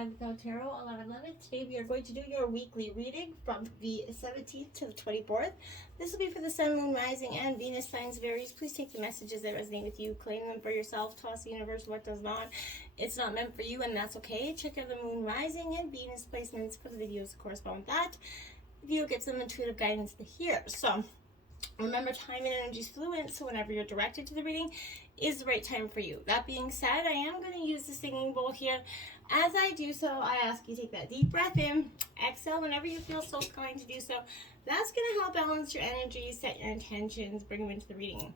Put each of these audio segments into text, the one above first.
Inside the Tarot 1111. Today we are going to do your weekly reading from the 17th to the 24th. This will be for the Sun, Moon, Rising, and Venus signs of Aries. Please take the messages that resonate with you, claim them for yourself, toss the universe what does not. It's not meant for you, and that's okay. Check out the Moon, Rising, and Venus placements for the videos that correspond with that. You'll get some intuitive guidance here. So remember, time and energy is fluent, so whenever you're directed to the reading is the right time for you. That being said, I am going to use the singing bowl here. As I do so, I ask you to take that deep breath in, exhale whenever you feel so inclined to do so. That's going to help balance your energy, set your intentions, bring them into the reading.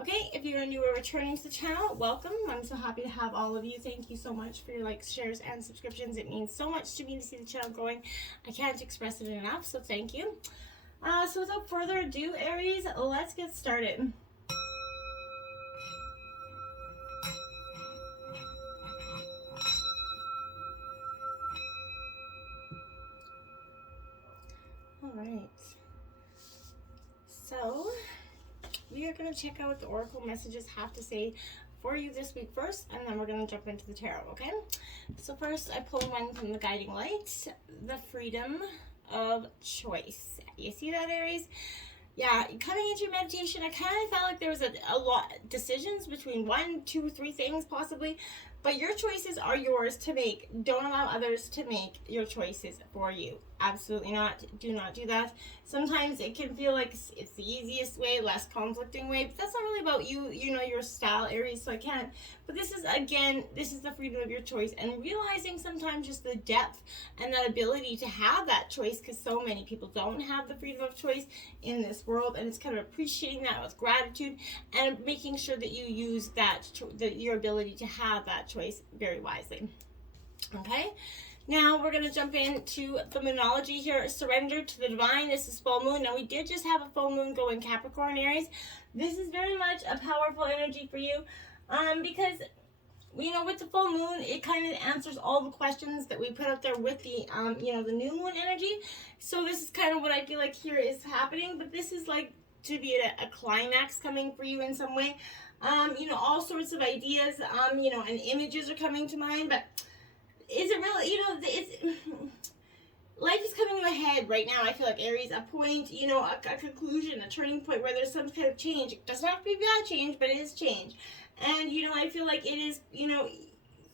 Okay, if you're new or returning to the channel, welcome. I'm so happy to have all of you. Thank you so much for your likes, shares, and subscriptions. It means so much to me to see the channel growing. I can't express it enough, so thank you. So without further ado, Aries, let's get started. All right. So we are going to check out what the Oracle messages have to say for you this week first, and then we're going to jump into the tarot, okay? So first, I pull one from the Guiding Light, the freedom of choice. You see that, Aries? Yeah, coming into your meditation, I kind of felt like there was a lot of decisions between 1, 2, 3 things possibly, but your choices are yours to make. Don't allow others to make your choices for you. Absolutely not. Do not do that. Sometimes it can feel like it's the easiest way, less conflicting way, but that's not really about you, your style, Aries, so I can't. But this is, again, this is the freedom of your choice, and realizing sometimes just the depth and that ability to have that choice, because so many people don't have the freedom of choice in this world, and it's kind of appreciating that with gratitude and making sure that you use your ability to have that choice very wisely. Okay? Now we're going to jump into the Moonology here. Surrender to the divine. This is full moon. Now we did just have a full moon go in Capricorn, Aries. This is very much a powerful energy for you because, with the full moon, it kind of answers all the questions that we put out there with the, the new moon energy. So this is kind of what I feel like here is happening, but this is like to be a climax coming for you in some way. All sorts of ideas, and images are coming to mind, but is it really, life is coming to a head right now. I feel like, Aries, a point, a conclusion, a turning point where there's some kind of change. It doesn't have to be bad change, but it is change. And, I feel like it is,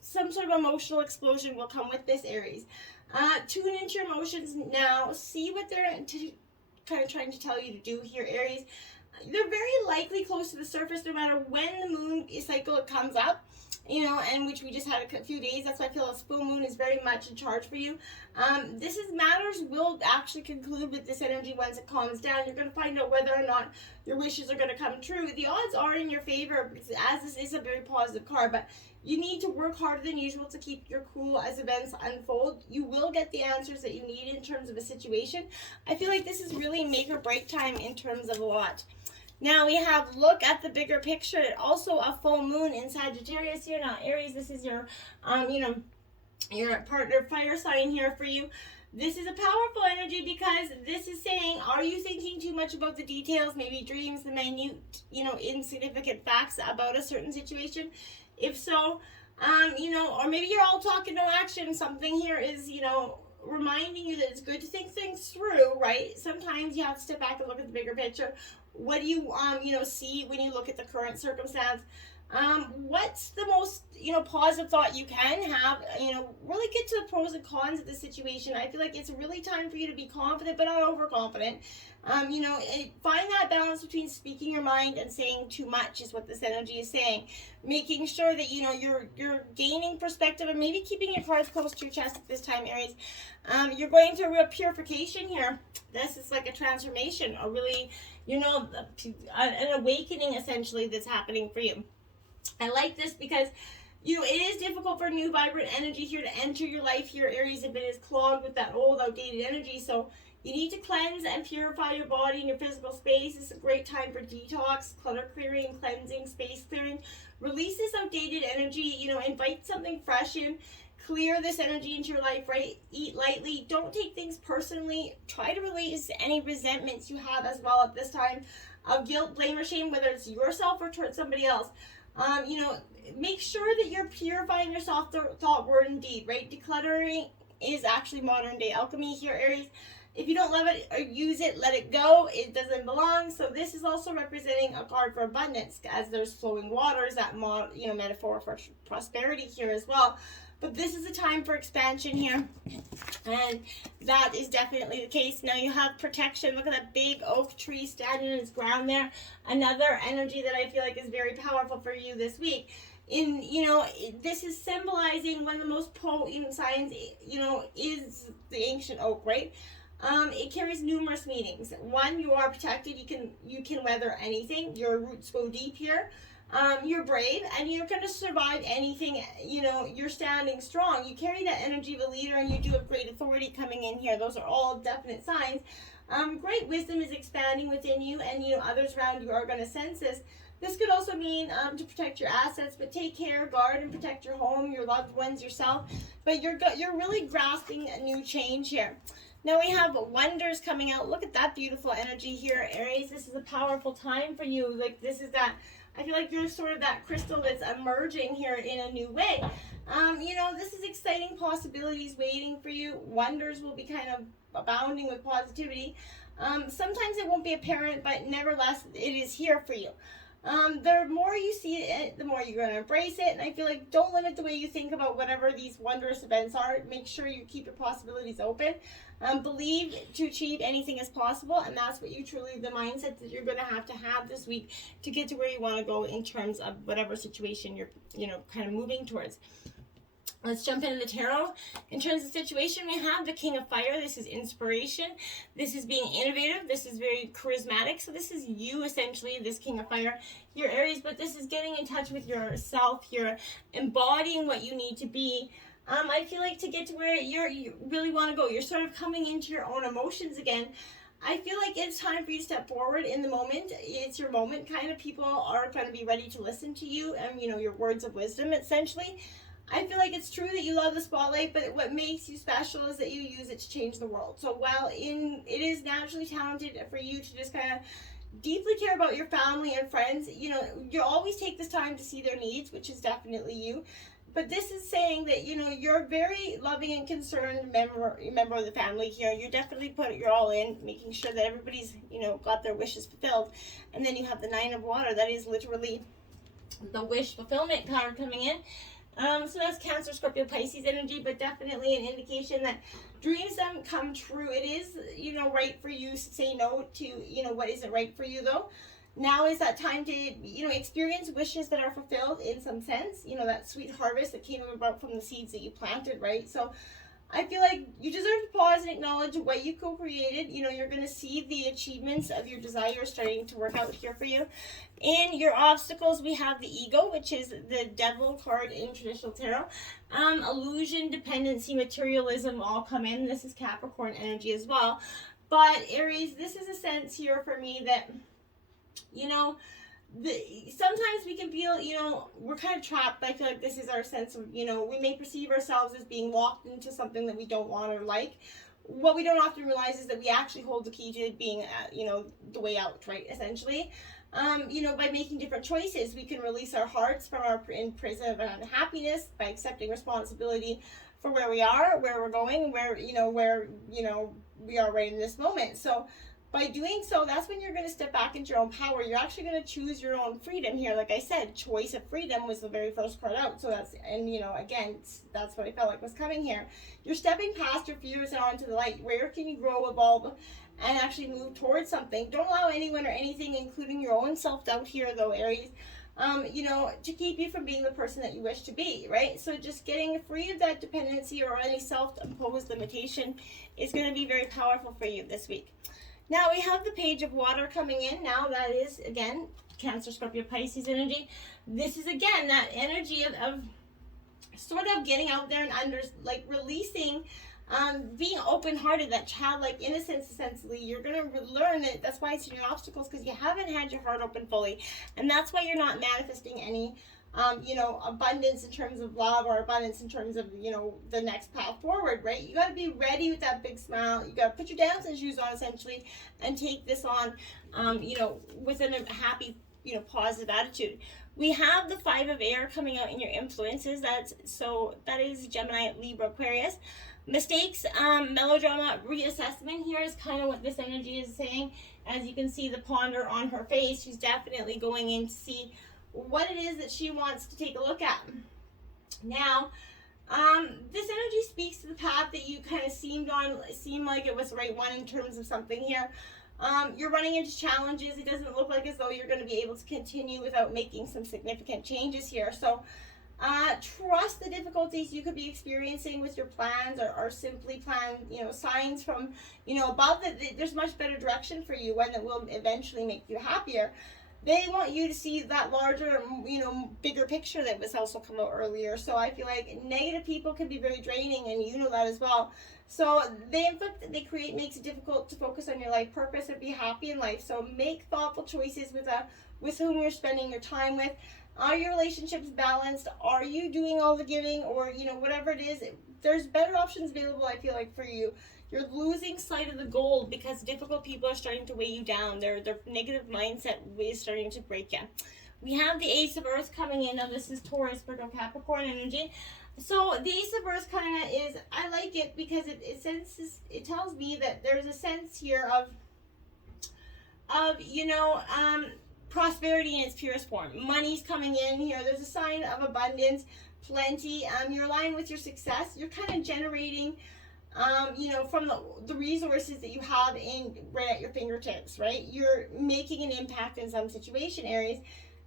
some sort of emotional explosion will come with this, Aries. Tune into your emotions now. See what they're kind of trying to tell you to do here, Aries. They're very likely close to the surface no matter when the moon cycle comes up, and which we just had a few days. That's why I feel this full moon is very much in charge for you. Matters will actually conclude with this energy once it calms down. You're going to find out whether or not your wishes are going to come true. The odds are in your favor, as this is a very positive card, but you need to work harder than usual to keep your cool as events unfold. You will get the answers that you need in terms of a situation. I feel like this is really make or break time in terms of a lot. Now we have look at the bigger picture. Also a full moon in Sagittarius here. Now Aries, this is your, your partner fire sign here for you. This is a powerful energy because this is saying, are you thinking too much about the details, maybe dreams, the minute, insignificant facts about a certain situation? If so, or maybe you're all talk and no action. Something here is, reminding you that it's good to think things through, right? Sometimes you have to step back and look at the bigger picture. What do you, see when you look at the current circumstance? What's the most, positive thought you can have? Really get to the pros and cons of the situation. I feel like it's really time for you to be confident, but not overconfident. Find that balance between speaking your mind and saying too much is what this energy is saying. Making sure that, you're gaining perspective and maybe keeping your cards close to your chest at this time, Aries. You're going through a real purification here. This is like a transformation, a really, an awakening essentially that's happening for you. I like this because, it is difficult for new vibrant energy here to enter your life here, Aries, if it is clogged with that old outdated energy. So you need to cleanse and purify your body and your physical space. It's a great time for detox, clutter clearing, cleansing, space clearing. Release this outdated energy, invite something fresh in. Clear this energy into your life, right? Eat lightly. Don't take things personally. Try to release any resentments you have as well at this time of guilt, blame, or shame, whether it's yourself or towards somebody else. You know, make sure that you're purifying yourself, thought, word, and deed, right? Decluttering is actually modern day alchemy here, Aries. If you don't love it or use it, let it go. It doesn't belong. So this is also representing a card for abundance, as there's flowing waters, that metaphor for prosperity here as well. But this is a time for expansion here, and that is definitely the case. Now you have protection. Look at that big oak tree standing in its ground there. Another energy that I feel like is very powerful for you this week. This is symbolizing one of the most potent signs, is the ancient oak, right? It carries numerous meanings. One, you are protected. You can weather anything. Your roots go deep here. You're brave, and you're going to survive anything. You're standing strong. You carry that energy of a leader, and you do have great authority coming in here. Those are all definite signs. Great wisdom is expanding within you, and others around you are going to sense this. This could also mean to protect your assets, but take care, guard, and protect your home, your loved ones, yourself. But you're really grasping a new change here. Now we have wonders coming out. Look at that beautiful energy here, Aries. This is a powerful time for you. Like, this is that, I feel like you're sort of that crystal that's emerging here in a new way. This is exciting possibilities waiting for you. Wonders will be kind of abounding with positivity. Sometimes it won't be apparent, but nevertheless, it is here for you. The more you see it, the more you're going to embrace it. And I feel like don't limit the way you think about whatever these wondrous events are. Make sure you keep your possibilities open. Believe to achieve anything is possible. And that's what the mindset that you're going to have this week to get to where you want to go in terms of whatever situation you're, kind of moving towards. Let's jump into the tarot. In terms of situation, we have the King of Fire. This is inspiration. This is being innovative. This is very charismatic. So this is you, essentially, this King of Fire. You're Aries, but this is getting in touch with yourself. You're embodying what you need to be. I feel like to get to where you really want to go, you're sort of coming into your own emotions again. I feel like it's time for you to step forward in the moment. It's your moment, kind of. People are going to be ready to listen to you and, your words of wisdom, essentially. I feel like it's true that you love the spotlight, but what makes you special is that you use it to change the world. So while it is naturally talented for you to just kind of deeply care about your family and friends, you always take this time to see their needs, which is definitely you. But this is saying that, you're very loving and concerned member of the family here. You definitely put your all in, making sure that everybody's, got their wishes fulfilled. And then you have the Nine of Water. That is literally the wish fulfillment card coming in. So that's Cancer, Scorpio, Pisces energy, but definitely an indication that dreams come true. It is, right for you to say no to, what isn't right for you, though. Now is that time to, experience wishes that are fulfilled in some sense. That sweet harvest that came about from the seeds that you planted, right? So I feel like you deserve to pause and acknowledge what you co-created. You're going to see the achievements of your desires starting to work out here for you. In your obstacles, we have the ego, which is the devil card in traditional tarot. Illusion, dependency, materialism all come in. This is Capricorn energy as well. But Aries, this is a sense here for me that, sometimes we can feel, we're kind of trapped. I feel like this is our sense of, we may perceive ourselves as being locked into something that we don't want or like. What we don't often realize is that we actually hold the key to being, the way out, right, essentially. By making different choices, we can release our hearts from our prison of unhappiness by accepting responsibility for where we are, where we're going, where we are right in this moment. So by doing so, that's when you're going to step back into your own power. You're actually going to choose your own freedom here. Like I said, choice of freedom was the very first card out. So that's what I felt like was coming here. You're stepping past your fears and onto the light. Where can you grow, evolve, and actually move towards something? Don't allow anyone or anything, including your own self-doubt here, though, Aries, to keep you from being the person that you wish to be, right? So just getting free of that dependency or any self-imposed limitation is going to be very powerful for you this week. Now we have the Page of Water coming in. Now that is, again, Cancer, Scorpio, Pisces energy. This is, again, that energy of sort of getting out there and releasing, being open-hearted, that childlike innocence, essentially. You're going to learn that that's why it's in your obstacles, because you haven't had your heart open fully. And that's why you're not manifesting any abundance in terms of love or abundance in terms of, the next path forward, right? You got to be ready with that big smile. You got to put your dancing shoes on, essentially, and take this on, with a happy positive attitude. We have the 5 of air coming out in your influences. That is Gemini, Libra, Aquarius. Mistakes, melodrama, reassessment here is kind of what this energy is saying. As you can see the ponder on her face, she's definitely going in to see what it is that she wants to take a look at. Now, this energy speaks to the path that you kind of seemed like it was the right one in terms of something here. You're running into challenges. It doesn't look like as though you're going to be able to continue without making some significant changes here. So trust the difficulties you could be experiencing with your plans, or simply plan, signs from, above that there's much better direction for you, one that will eventually make you happier. They want you to see that larger, bigger picture that was also come out earlier. So I feel like negative people can be very draining, and you know that as well. So they create makes it difficult to focus on your life purpose or be happy in life. So make thoughtful choices with whom you're spending your time with. Are your relationships balanced? Are you doing all the giving, or whatever it is? There's better options available, I feel like, for you. You're losing sight of the goal because difficult people are starting to weigh you down. Their negative mindset is starting to break you. We have the Ace of Earth coming in. Now this is Taurus, Virgo, Capricorn energy. So the Ace of Earth kind of is, I like it because it tells me that there's a sense here of prosperity in its purest form. Money's coming in here. There's a sign of abundance, plenty. You're aligned with your success. You're kind of generating from the resources that you have right at your fingertips, right? You're making an impact in some situation, Aries.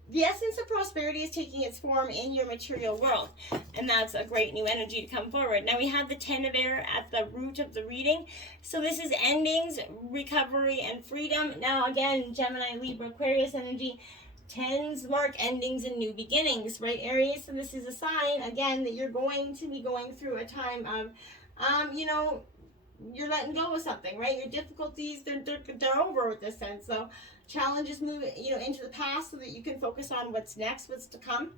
The essence of prosperity is taking its form in your material world, and that's a great new energy to come forward. Now we have the 10 of air at the root of the reading. So this is endings, recovery, and freedom. Now again, Gemini, Libra, Aquarius energy. 10s mark endings and new beginnings, right, Aries? So this is a sign, again, that you're going to be going through a time of you're letting go of something, right? Your difficulties, they're over with this sense. So challenges move, into the past so that you can focus on what's next, what's to come.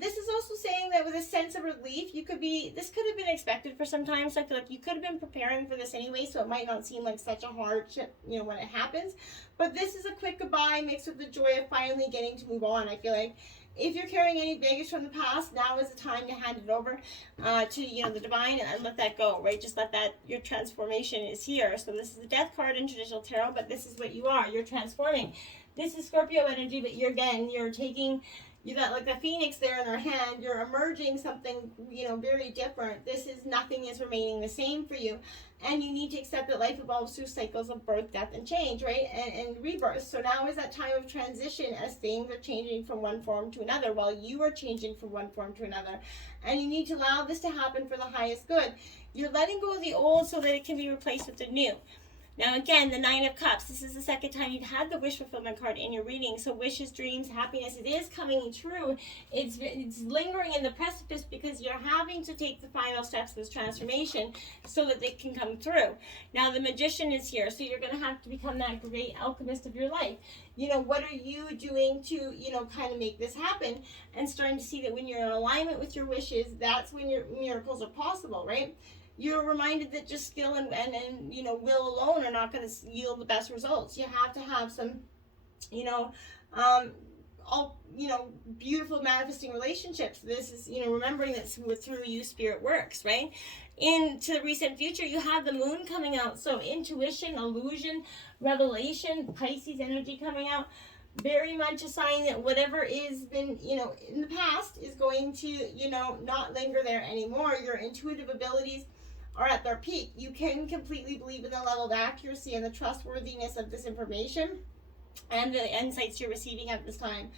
This is also saying that with a sense of relief, this could have been expected for some time. So I feel like you could have been preparing for this anyway, so it might not seem like such a hardship, when it happens. But this is a quick goodbye mixed with the joy of finally getting to move on. I feel like if you're carrying any baggage from the past, now is the time to hand it over to the divine and let that go, right? Just let that, your transformation is here. So this is the Death card in traditional tarot, but this is what you are. You're transforming. This is Scorpio energy, but you're taking, you got like the phoenix there in their hand. You're emerging something, very different. Nothing is remaining the same for you. And you need to accept that life evolves through cycles of birth, death, and change, right? And rebirth. So now is that time of transition as things are changing from one form to another while you are changing from one form to another. And you need to allow this to happen for the highest good. You're letting go of the old so that it can be replaced with the new. Now again, the 9 of Cups. This is the second time you've had the wish fulfillment card in your reading. So wishes, dreams, happiness, it is coming true. It's lingering in the precipice because you're having to take the final steps of this transformation so that they can come through. Now the Magician is here. So you're going to have to become that great alchemist of your life. What are you doing to, kind of make this happen? And starting to see that when you're in alignment with your wishes, that's when your miracles are possible, right? You're reminded that just skill and will alone are not going to yield the best results. You have to have some, beautiful manifesting relationships. This is, remembering that through you spirit works, right? Into the recent future, you have the moon coming out. So intuition, illusion, revelation, Pisces energy coming out. Very much a sign that whatever is been, in the past is going to, not linger there anymore. Your intuitive abilities are at their peak. You can completely believe in the level of accuracy and the trustworthiness of this information and the insights you're receiving at this time.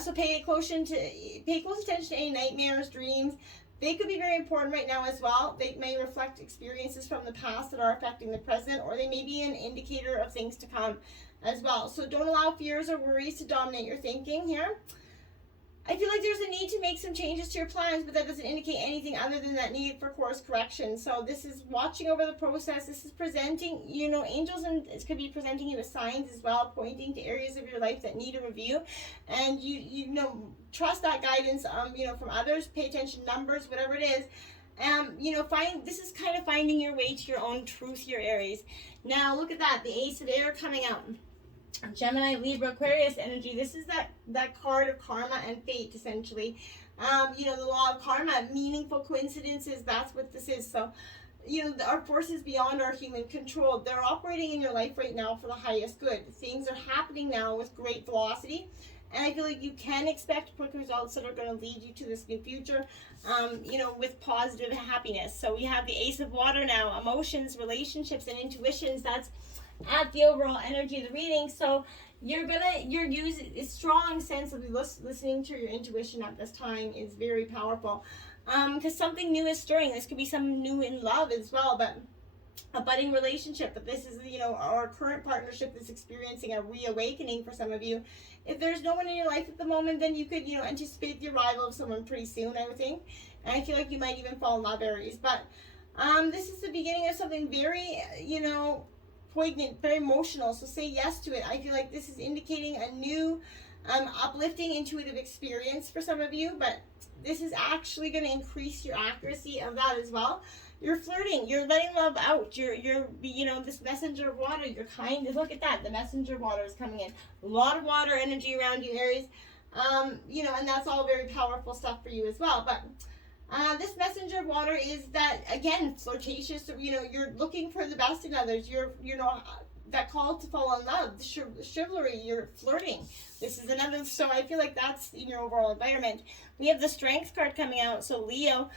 So pay close attention to any nightmares, dreams. They could be very important right now as well. They may reflect experiences from the past that are affecting the present, or they may be an indicator of things to come as well. So don't allow fears or worries to dominate your thinking here. I feel like there's a need to make some changes to your plans, but that doesn't indicate anything other than that need for course correction. So this is watching over the process. This is presenting, angels, and it could be presenting you with signs as well, pointing to areas of your life that need a review. And trust that guidance, from others. Pay attention to numbers, whatever it is. This is kind of finding your way to your own truth, your Aries. Now look at that, the Ace of Air coming out. Gemini, Libra, Aquarius energy. This is that card of karma and fate, essentially. The law of karma, meaningful coincidences, that's what this is. So, our forces beyond our human control, they're operating in your life right now for the highest good. Things are happening now with great velocity. And I feel like you can expect quick results that are going to lead you to this new future, with positive happiness. So we have the Ace of Water now, emotions, relationships, and intuitions. That's at the overall energy of the reading. So you're using a strong sense of listening to your intuition at this time is very powerful, because something new is stirring. This could be some new in love as well, but a budding relationship. But this is, our current partnership that's experiencing a reawakening for some of you. If there's no one in your life at the moment, then you could, anticipate the arrival of someone pretty soon, I would think. And I feel like you might even fall in love, Aries. But this is the beginning of something very, poignant, very emotional. So say yes to it. I feel like this is indicating a new, uplifting, intuitive experience for some of you. But this is actually going to increase your accuracy of that as well. You're flirting. You're letting love out. You're this messenger of water. You're kind. Look at that. The messenger of water is coming in. A lot of water energy around you, Aries. And that's all very powerful stuff for you as well. But this messenger of water is that, again, flirtatious. You're looking for the best in others. You're that call to fall in love, the chivalry. You're flirting. This is another. So I feel like that's in your overall environment. We have the Strength card coming out. So Leo.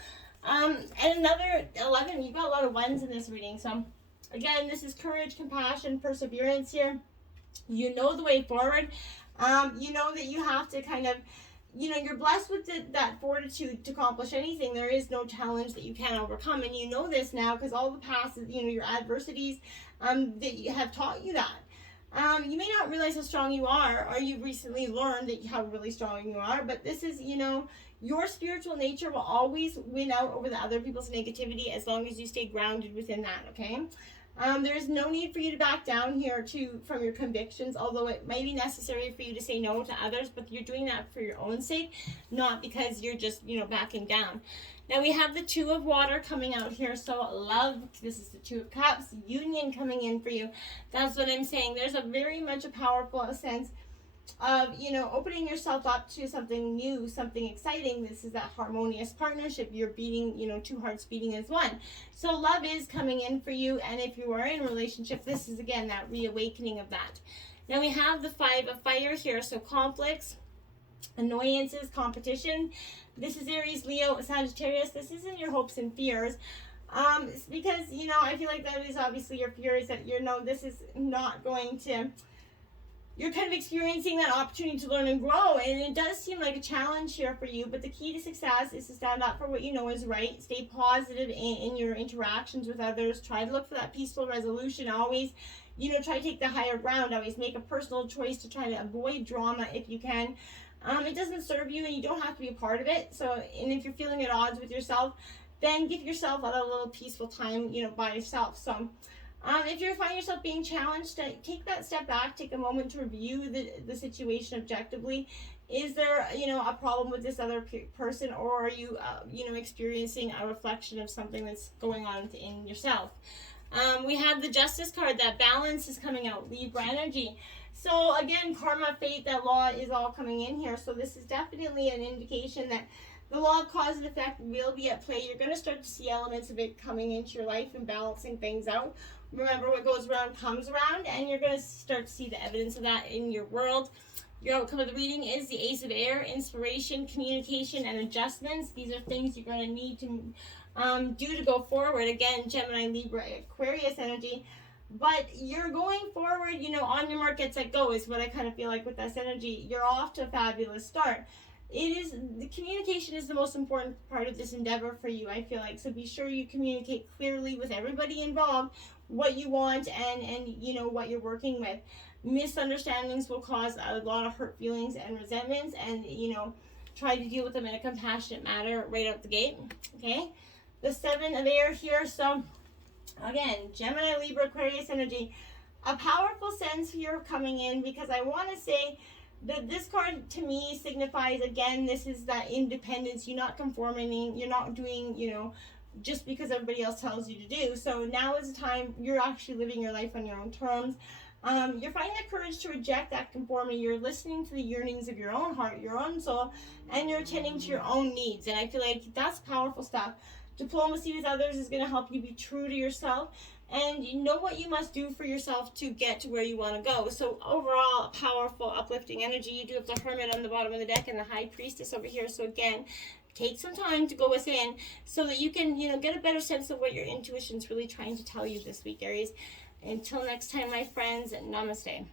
And another 11, you've got a lot of ones in this reading. So, again, this is courage, compassion, perseverance here. You know the way forward. You know that you have to kind of, you're blessed with that fortitude to accomplish anything. There is no challenge that you can't overcome. And you know this now because all the past, your adversities that you have taught you that. You may not realize how strong you are, or you've recently learned how really strong you are, but this is, your spiritual nature will always win out over the other people's negativity as long as you stay grounded within that, okay? There is no need for you to back down here from your convictions, although it may be necessary for you to say no to others, but you're doing that for your own sake, not because you're just, backing down. Now we have the Two of Water coming out here, so love, this is the Two of Cups, union coming in for you. That's what I'm saying. There's a very much a powerful sense of, opening yourself up to something new, something exciting. This is that harmonious partnership. You're beating, two hearts beating as one. So love is coming in for you, and if you are in a relationship, this is, again, that reawakening of that. Now we have the Five of Fire here, so conflicts, annoyances, competition. This is Aries, Leo, Sagittarius. This isn't your hopes and fears. It's because, I feel like that is obviously your fears that, this is not going to, you're kind of experiencing that opportunity to learn and grow. And it does seem like a challenge here for you, but the key to success is to stand up for what you know is right. Stay positive in your interactions with others. Try to look for that peaceful resolution. Always, try to take the higher ground. Always make a personal choice to try to avoid drama if you can. It doesn't serve you and you don't have to be a part of it. So, and if you're feeling at odds with yourself, then give yourself a little peaceful time, by yourself. So, if you find yourself being challenged, take that step back, take a moment to review the situation objectively. Is there, a problem with this other person, or are you, experiencing a reflection of something that's going on in yourself? We have the Justice card. That balance is coming out, Libra energy. So again, karma, fate, that law is all coming in here. So this is definitely an indication that the law of cause and effect will be at play. You're going to start to see elements of it coming into your life and balancing things out. Remember, what goes around comes around, and you're going to start to see the evidence of that in your world. Your outcome of the reading is the Ace of Air, inspiration, communication, and adjustments. These are things you're going to need to do to go forward. Again, Gemini, Libra, Aquarius energy. But you're going forward, on your mark, get set, go is what I kind of feel like with this energy. You're off to a fabulous start. The communication is the most important part of this endeavor for you, I feel like. So be sure you communicate clearly with everybody involved what you want and what you're working with. Misunderstandings will cause a lot of hurt feelings and resentments, and, try to deal with them in a compassionate manner right out the gate, okay? The Seven of Air here, so again, Gemini, Libra, Aquarius energy. A powerful sense here coming in, because I want to say that this card to me signifies, again, this is that independence. You're not conforming. You're not doing, just because everybody else tells you to do. So now is the time you're actually living your life on your own terms. You're finding the courage to reject that conformity. You're listening to the yearnings of your own heart, your own soul, and you're attending to your own needs. And I feel like that's powerful stuff. Diplomacy with others is going to help you be true to yourself, and you know what you must do for yourself to get to where you want to go. So overall, powerful, uplifting energy. You do have the Hermit on the bottom of the deck and the High Priestess over here. So again, take some time to go within so that you can, get a better sense of what your intuition's really trying to tell you this week, Aries. Until next time, my friends, namaste.